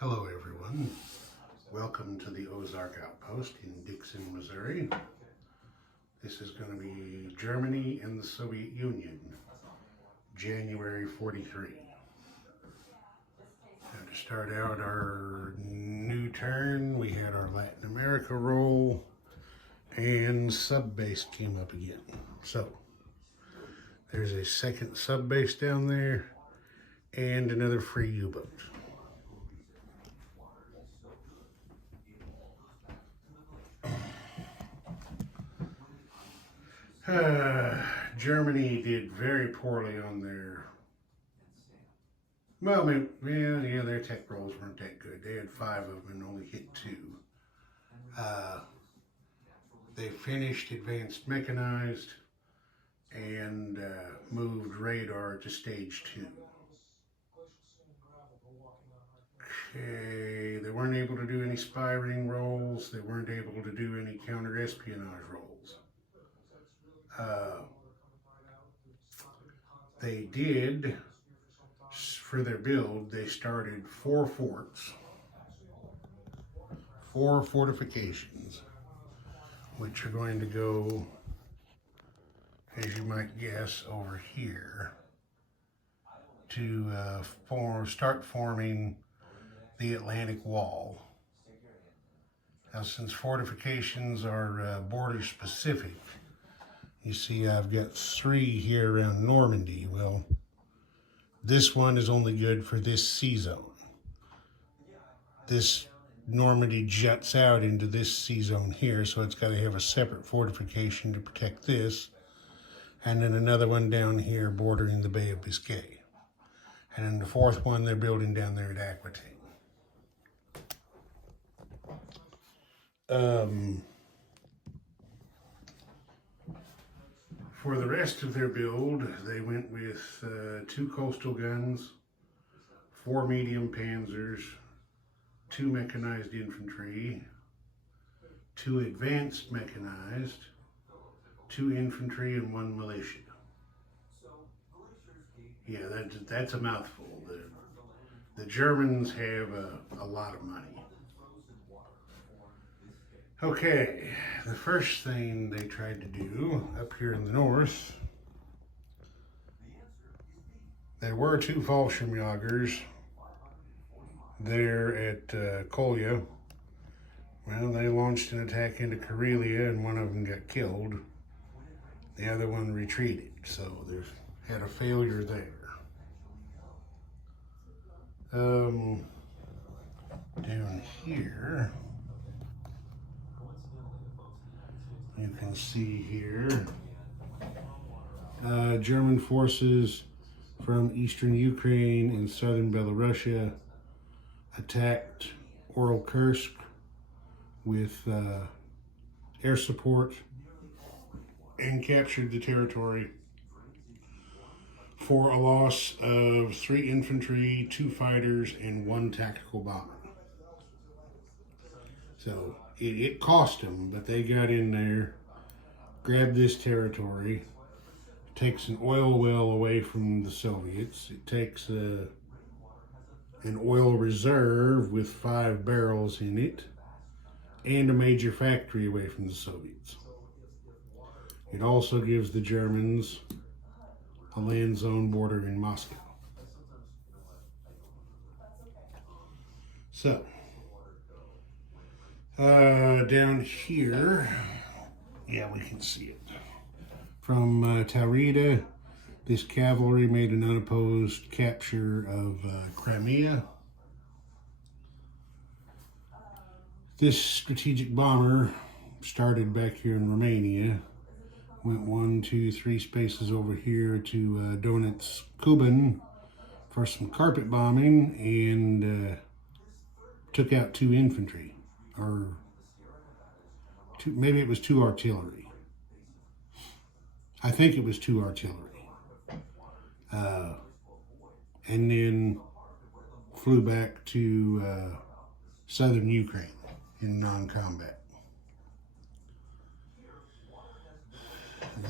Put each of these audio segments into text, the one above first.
Hello everyone, welcome to the Ozark Outpost in Dixon, Missouri. This is going to be Germany and the Soviet Union, January 43. Now to start out our new turn, we had our Latin America roll and sub-base came up again. So there's a second sub-base down there and another free U-boat. Germany did very poorly on their, their tech rolls weren't that good. They had 5 of them and only hit 2. They finished advanced mechanized and moved radar to stage 2. Okay, they weren't able to do any spy ring rolls. They weren't able to do any counter-espionage rolls. They did, for their build, they started 4 forts, 4 fortifications, which are going to go, as you might guess, over here to start forming the Atlantic Wall. Now, since fortifications are border specific, you see I've got 3 here around Normandy. Well, this one is only good for this sea zone. This Normandy juts out into this sea zone here, so it's got to have a separate fortification to protect this. And then another one down here bordering the Bay of Biscay. And then the 4th one they're building down there at Aquitaine. For the rest of their build, they went with 2 coastal guns, 4 medium panzers, 2 mechanized infantry, 2 advanced mechanized, 2 infantry, and 1 militia. Yeah, that's a mouthful. The Germans have a lot of money. Okay, the first thing they tried to do up here in the north, there were 2 Fallschirmjägers there at Kolya. Well, they launched an attack into Karelia and one of them got killed. The other one retreated, so they had a failure there. Down here, you can see here, German forces from eastern Ukraine and southern Belarusia attacked Oral Kursk with air support and captured the territory for a loss of 3 infantry, 2 fighters, and 1 tactical bomber. So it cost them, but they got in there, grabbed this territory. It takes an oil well away from the Soviets. It takes an oil reserve with 5 barrels in it and a major factory away from the Soviets. It also gives the Germans a land zone border in Moscow. So, down here, yeah, we can see it. From Taurida, this cavalry made an unopposed capture of Crimea. This strategic bomber started back here in Romania, went 1, 2, 3 spaces over here to Donetsk, Kuban for some carpet bombing and took out 2 infantry, or 2, maybe it was 2 artillery. I think it was 2 artillery. And then flew back to southern Ukraine in non-combat.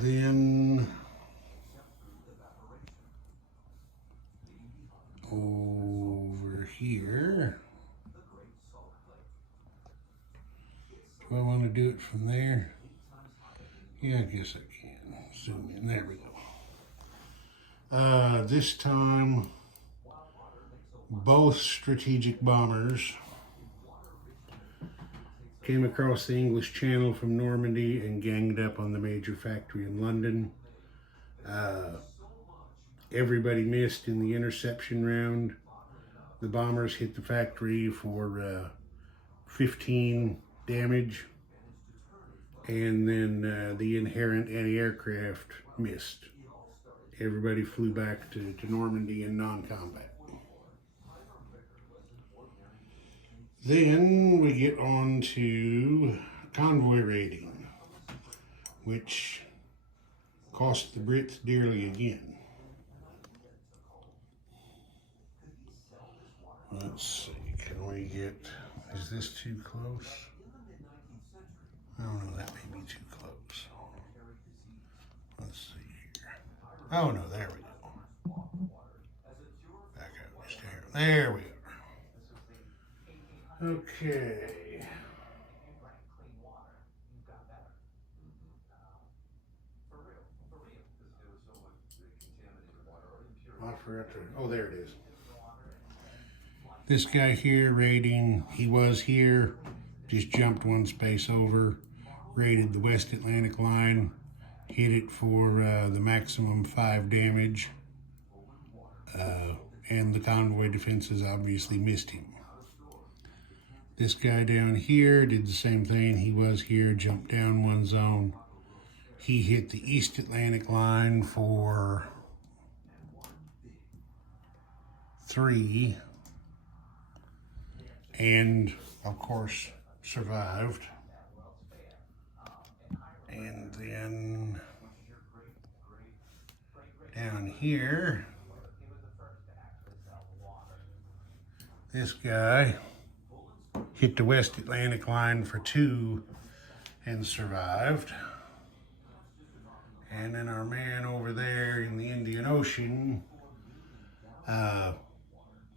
Then over here, do it from there? Yeah, I guess I can. Zoom in. There we go. This time, both strategic bombers came across the English Channel from Normandy and ganged up on the major factory in London. Everybody missed in the interception round. The bombers hit the factory for 15 damage, and then the inherent anti-aircraft missed. Everybody flew back to Normandy in non-combat. Then we get on to convoy raiding, which cost the Brits dearly again. Let's see, can we get, is this too close? I don't know, that may be too close. Let's see here. Oh no, there we go. Back up just here. There we are. Okay. I forgot to, oh, there it is. This guy here raiding, he was here, just jumped one space over, raided the West Atlantic line, hit it for the maximum 5 damage, and the convoy defenses obviously missed him. This guy down here did the same thing. He was here, jumped down one zone. He hit the East Atlantic line for 3, and of course survived. And then down here, this guy hit the West Atlantic line for 2 and survived. And then our man over there in the Indian Ocean,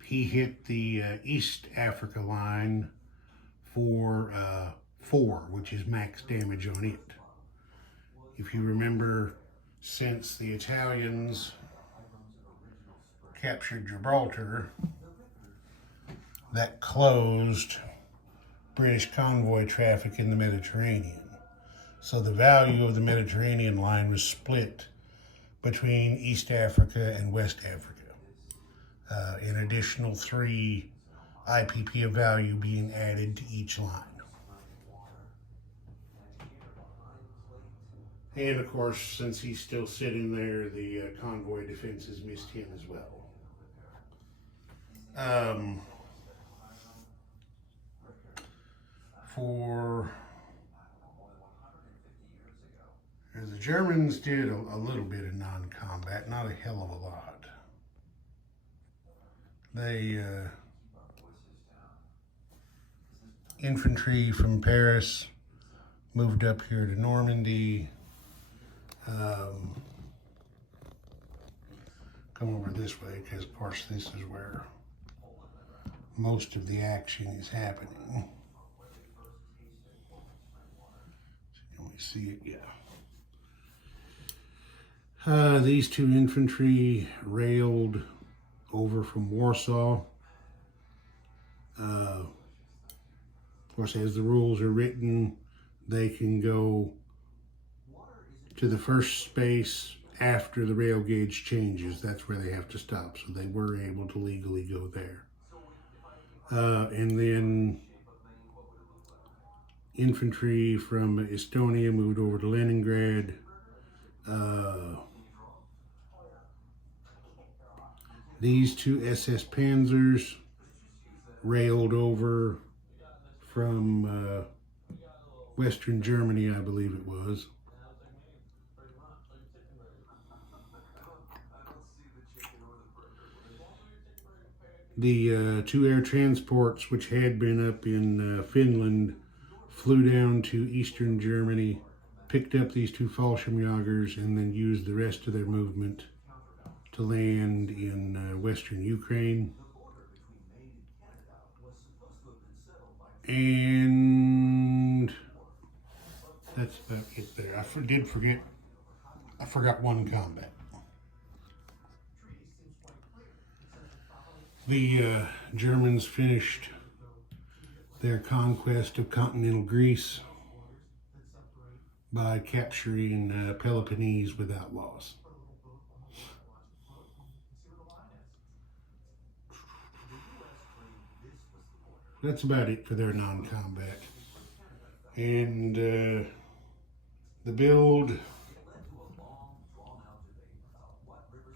he hit the East Africa line for 4, which is max damage on it. If you remember, since the Italians captured Gibraltar, that closed British convoy traffic in the Mediterranean. So the value of the Mediterranean line was split between East Africa and West Africa. An additional 3 IPP of value being added to each line. And of course, since he's still sitting there, the convoy defenses missed him as well. The Germans did a little bit of non-combat, not a hell of a lot. They, infantry from Paris moved up here to Normandy. Come over this way, because of course this is where most of the action is happening. Can we see it? Yeah. These 2 infantry railed over from Warsaw. Of course, as the rules are written, they can go to the first space after the rail gauge changes. That's where they have to stop. So they were able to legally go there. And then infantry from Estonia moved over to Leningrad. These 2 SS Panzers railed over from Western Germany, I believe it was. The 2 air transports, which had been up in Finland, flew down to Eastern Germany, picked up these 2 Fallschirmjägers, and then used the rest of their movement to land in Western Ukraine. And That's about it there. I forgot one combat. The Germans finished their conquest of continental Greece by capturing Peloponnese without loss. That's about it for their non-combat. And the build, of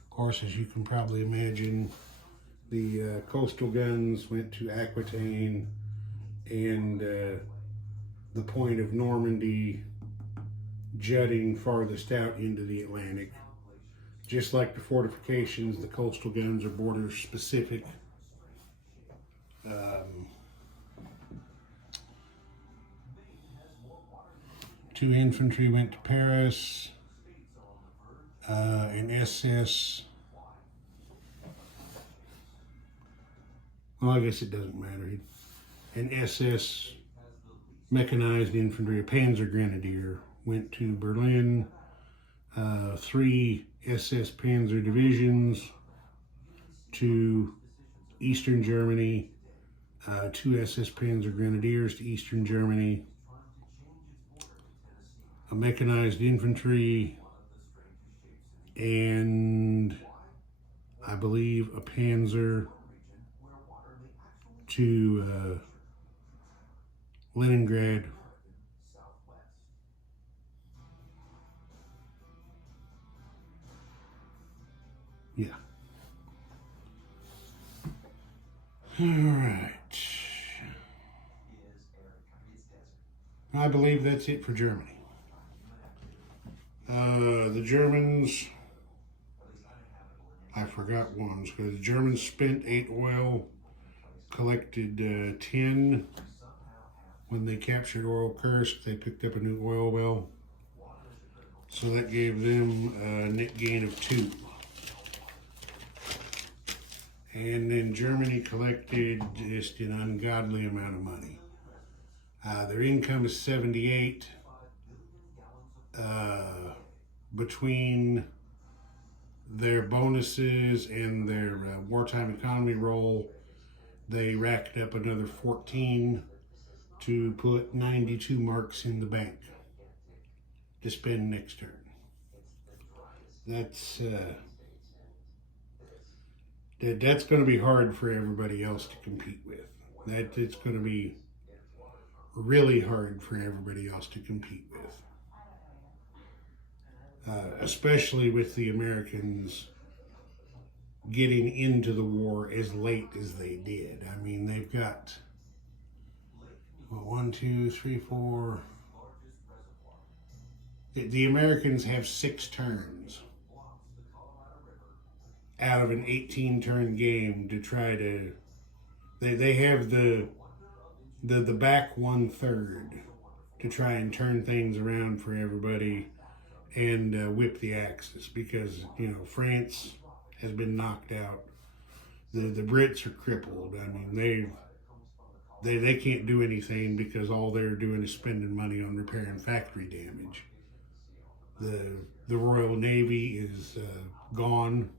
course, as you can probably imagine, the coastal guns went to Aquitaine and the point of Normandy jutting farthest out into the Atlantic. Just like the fortifications, the coastal guns are border specific. Two infantry went to Paris. An SS. Well, I guess it doesn't matter. An SS mechanized infantry, a Panzer Grenadier, went to Berlin. 3 SS Panzer divisions to Eastern Germany. 2 SS Panzer Grenadiers to Eastern Germany. A mechanized infantry, and I believe a Panzer to Leningrad. Yeah. All right. I believe that's it for Germany. The Germans, I forgot ones, because the Germans spent 8 oil, collected 10. When they captured Oil Kursk, they picked up a new oil well. So that gave them a net gain of 2. And then Germany collected just an ungodly amount of money. Their income is 78. Between their bonuses and their wartime economy roll, they racked up another 14 to put 92 marks in the bank to spend next turn. That's going to be hard for everybody else to compete with. It's going to be really hard for everybody else to compete with. Especially with the Americans getting into the war as late as they did. I mean, they've got, 1, 2, 3, 4. The Americans have 6 turns out of an 18-turn game to try to. They have the back 1/3 to try and turn things around for everybody and whip the Axis, because France has been knocked out. The Brits are crippled. I mean, they can't do anything because all they're doing is spending money on repairing factory damage. The Royal Navy is gone.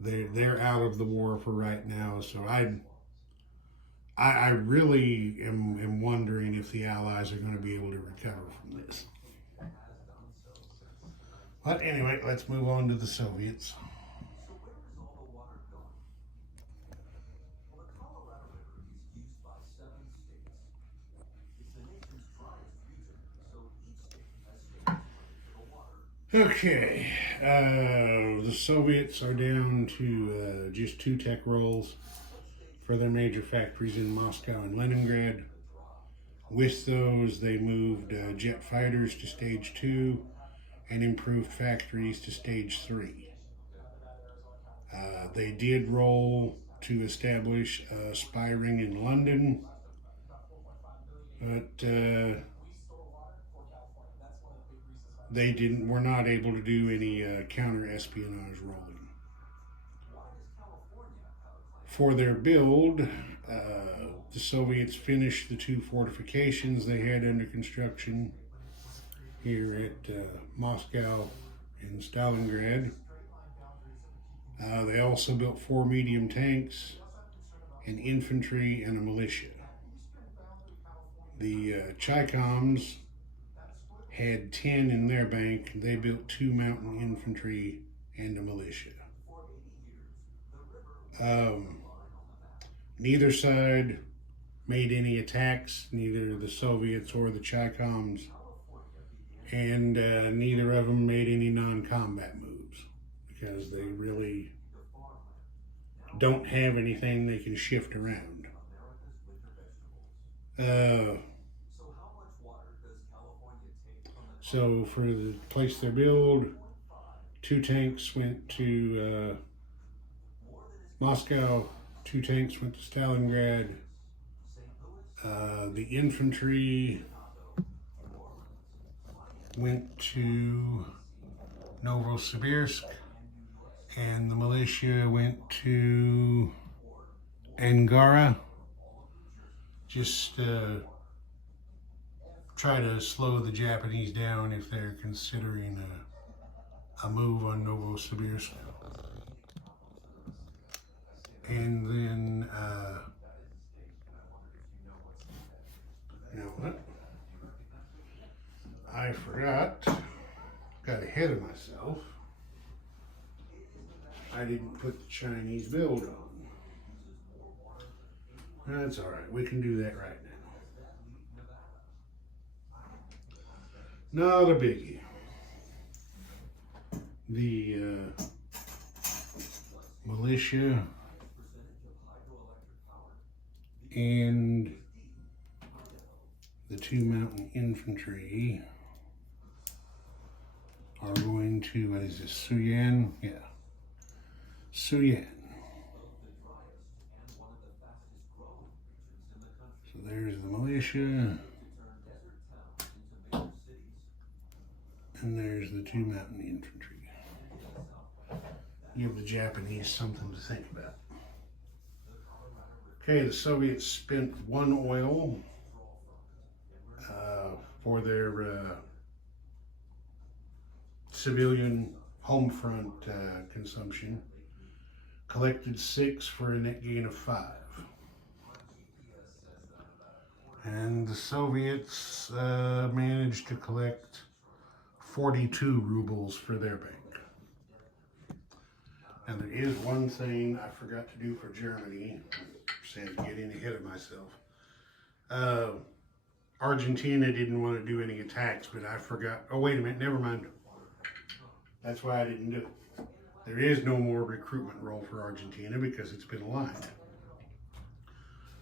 They're out of the war for right now. So I really am wondering if the Allies are going to be able to recover from this. But anyway, let's move on to the Soviets. Okay, the Soviets are down to just 2 tech rolls for their major factories in Moscow and Leningrad. With those, they moved jet fighters to stage 2 and improved factories to stage 3. They did roll to establish a spy ring in London, but they were not able to do any counter-espionage rolling. For their build, the Soviets finished the 2 fortifications they had under construction. here at Moscow and Stalingrad. They also built 4 medium tanks, an infantry, and a militia. The Chi-Coms had 10 in their bank. They built 2 mountain infantry and a militia. Neither side made any attacks, neither the Soviets or the Chi-Coms, and neither of them made any non-combat moves because they really don't have anything they can shift around. So for the place they build, 2 tanks went to Moscow, 2 tanks went to Stalingrad. The infantry went to Novosibirsk, and the militia went to Angara. Just try to slow the Japanese down if they're considering a move on Novosibirsk. And then, you know what? I forgot, got ahead of myself. I didn't put the Chinese build on. That's all right, we can do that right now. Not a biggie. The militia and the 2 mountain infantry are going to, what is this, Suyan? Yeah, Suyan. So there's the militia, and there's the 2 mountain infantry. Give the Japanese something to think about. Okay, the Soviets spent 1 oil for their civilian home front consumption, collected 6 for a net gain of 5. And the Soviets managed to collect 42 rubles for their bank. And there is one thing I forgot to do for Germany. I'm getting ahead of myself. Argentina didn't want to do any attacks, but I forgot. Oh, wait a minute, never mind. That's why I didn't do it. There is no more recruitment role for Argentina because it's been aligned.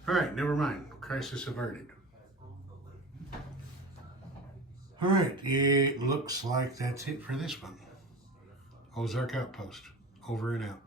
All right, never mind. Crisis averted. All right, it looks like that's it for this one. Ozark Outpost, over and out.